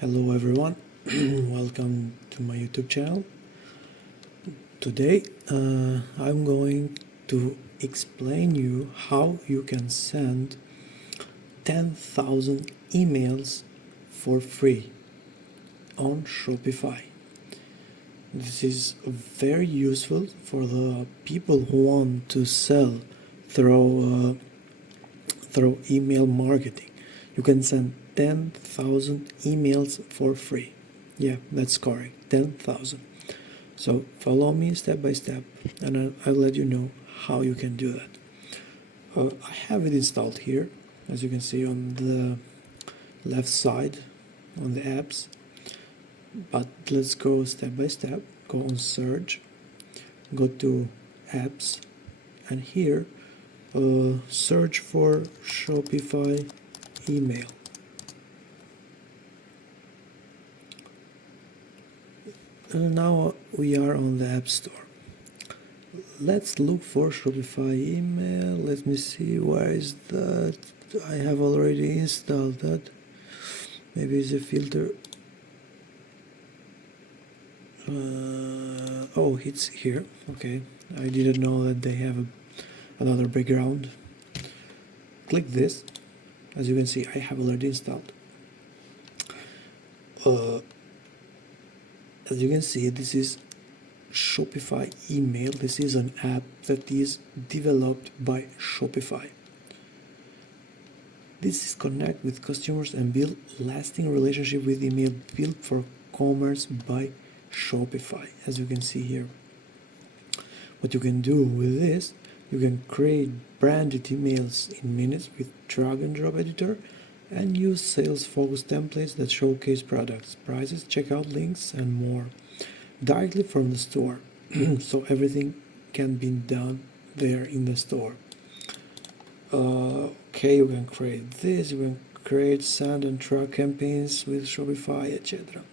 Hello everyone, welcome to my YouTube channel. Today I'm going to explain you how you can send 10,000 emails for free on Shopify. This is very useful for the people who want to sell through email marketing. You can send 10,000 emails for free. Yeah, that's correct, 10,000. So follow me step by step and I'll let you know how you can do that. I have it installed here, as you can see on the left side on the apps, but let's go step by step. Go on search, go to apps, and here search for Shopify email. And now we are on the App Store. Let's look for Shopify email. Let me see, where is that? I have already installed that. Maybe it's a filter. Oh, it's here. Okay, I didn't know that they have another background. Click this. As you can see, I have already installed. As you can see, this is Shopify email. This is an app that is developed by Shopify. This is connect with customers and build lasting relationship with email built for commerce by Shopify. As you can see here, what you can do with this, you can create branded emails in minutes with drag and drop editor and use sales focused templates that showcase products, prices, checkout links, and more directly from the store. So everything can be done there in the store. Okay, you can create this, you can create send and track campaigns with Shopify, etc.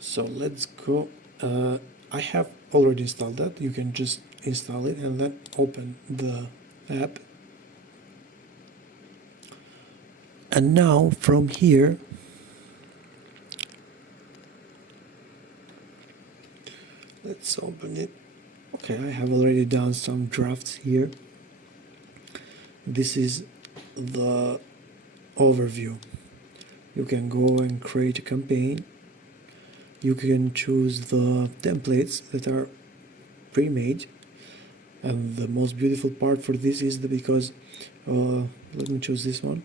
So let's go. I have already installed that. You can just install it and then open the app. And now from here, let's open it. Okay, I have already done some drafts here. This is the overview. You can go and create a campaign. You can choose the templates that are pre-made. And the most beautiful part for this is because, let me choose this one.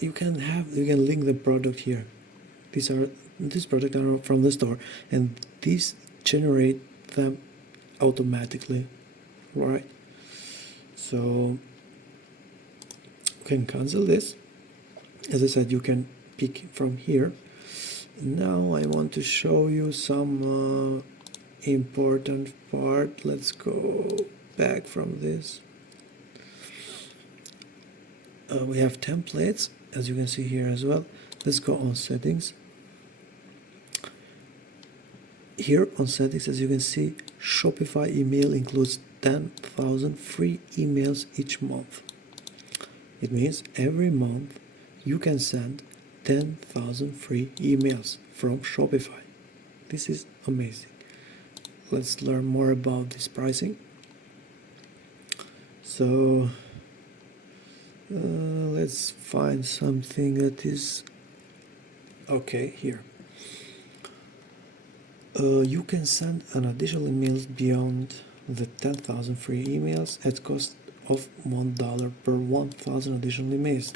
You can link the product here. This product are from the store, and these generate them automatically, right? So you can cancel this. As I said, you can pick from here. Now I want to show you some important part. Let's go back from this. We have templates, as you can see here as well. Let's go on settings. Here on settings, as you can see, Shopify email includes 10,000 free emails each month. It means every month you can send 10,000 free emails from Shopify. This is amazing. Let's learn more about this pricing. So let's find something that is okay here. You can send an additional emails beyond the 10,000 free emails at cost of $1 per 1,000 additional emails.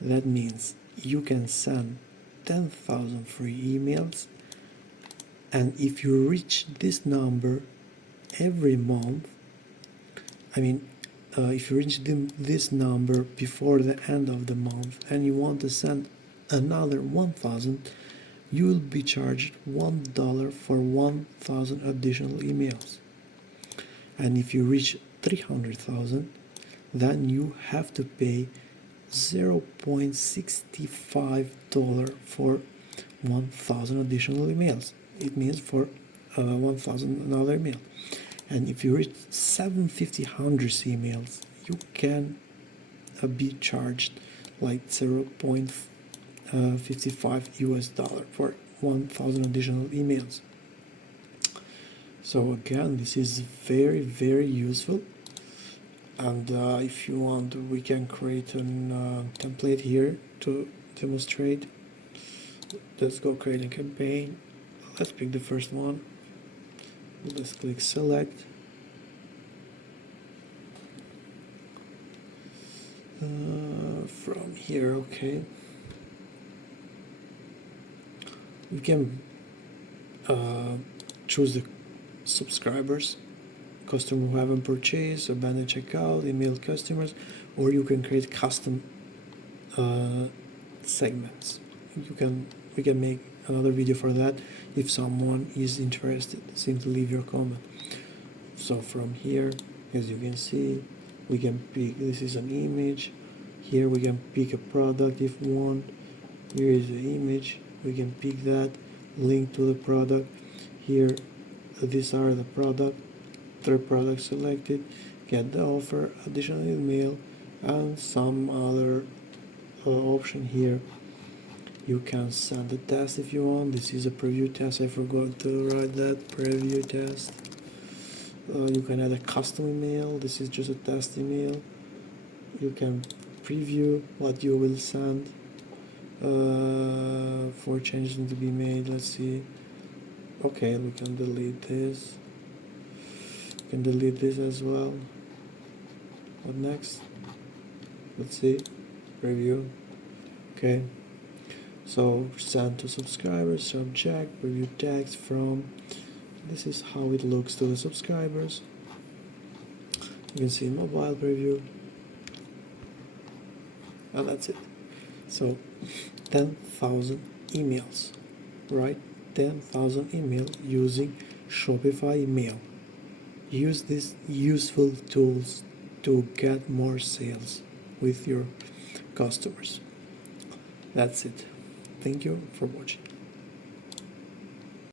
That means you can send 10,000 free emails, and if you reach this number every month, if you reach this number before the end of the month and you want to send another 1,000, you will be charged $1 for 1,000 additional emails. And if you reach 300,000, then you have to pay $0.65 for 1,000 additional emails. It means for 1,000 another email. And if you reach 750 emails, you can be charged like $0.55 for 1,000 additional emails. So again, this is very useful. And if you want, we can create a template here to demonstrate. Let's go create a campaign. Let's pick the first one. Let's click select. From here, okay. We can choose the subscribers, customer who haven't purchased, abandoned checkout, email customers, or you can create custom segments. We can make another video for that if someone is interested. Simply leave your comment. So from here, as you can see, we can pick, this is an image. Here we can pick a product if we want. Here is the image, we can pick that, link to the product. Here, these are the product, 3 products selected, get the offer, additional email, and some other option here. You can send a test if you want. This is a preview test, I forgot to write that, preview test. You can add a custom email, this is just a test email. You can preview what you will send for changes to be made. Let's see. Okay, we can delete this. We can delete this as well. What next? Let's see. Preview. Okay. So send to subscribers, subject, preview text from. This is how it looks to the subscribers. You can see mobile preview. And that's it. So 10,000 emails, right? 10,000 emails using Shopify email. Use these useful tools to get more sales with your customers. That's it. Thank you for watching.